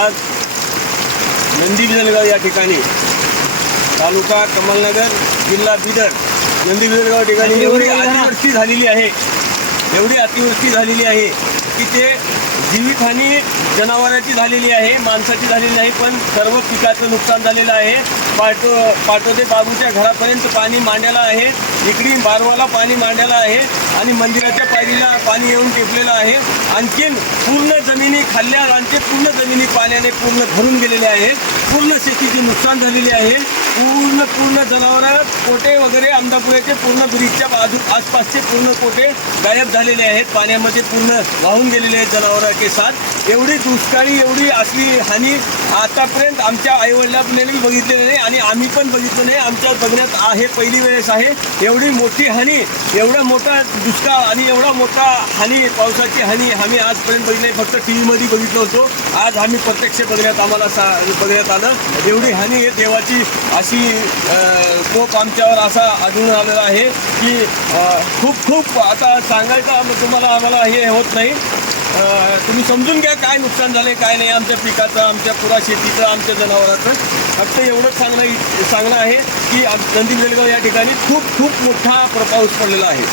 आज नंदी बिजलगाव या ठिकाणी तालुका कमलनगर जिल्हा बिदर नंदी बिजलगाव ठिकाणी एवढी अतिवृष्टी झालेली आहे की ते जीवितहानी जनावरांची झालेली आहे, माणसाची झालेली नाही, पण सर्व पिकाचं नुकसान झालेलं आहे। पाटो ते बाबूच्या घरापर्यंत पाणी मांडलेलं आहे, इकडे बारवाला पाणी मांडलेलं आहे आणि मंदिराच्या पायरीला पाणी येऊन टेपलेलं आहे। आणखीन पूर्ण जमिनी खाल्ल्या रांचे पूर्ण जमिनी पाण्याने पूर्ण भरून गेलेले आहेत, पूर्ण शेतीची नुकसान झालेली आहे। पूर्ण जनावरं कोटे वगैरे आमदापुराचे पूर्ण ब्रिजच्या आसपासचे पूर्ण कोटे गायब झालेले आहेत, पाण्यामध्ये पूर्ण वाहून गेलेले आहेत जनावरांचे साथ। एवढी दुष्काळी एवढी असली हानी आतापर्यंत आमच्या आईवडिलांनी बघितलेली नाही आणि आम्ही पण बघितलं नाही, आमच्या बघण्यात आहे पहिली वेळेस आहे। एवढी मोठी हानी, एवढा मोठा दुष्काळ आणि एवढा मोठा हानी, पावसाची हानी आम्ही आजपर्यंत बघितली नाही, फक्त टी व्हीमध्ये बघितलं होतो। आज आम्ही प्रत्यक्ष बघण्यात बघण्यात आलं। एवढी हानी हे देवाची अशी कोप आमच्यावर असा आढळून आलेला आहे की खूप आता सांगायचं तुम्हाला आम्हाला हे होत नाही। तुम्ही समजून घ्या काय नुकसान झाले काय नाही आमच्या पिकाचं, आमच्या पुरा शेतीचं, आमच्या जनावरांचं। फक्त एवढंच सांगणं आहे की नंदी बिजलगाव या ठिकाणी खूप मोठा पाऊस पडलेला आहे।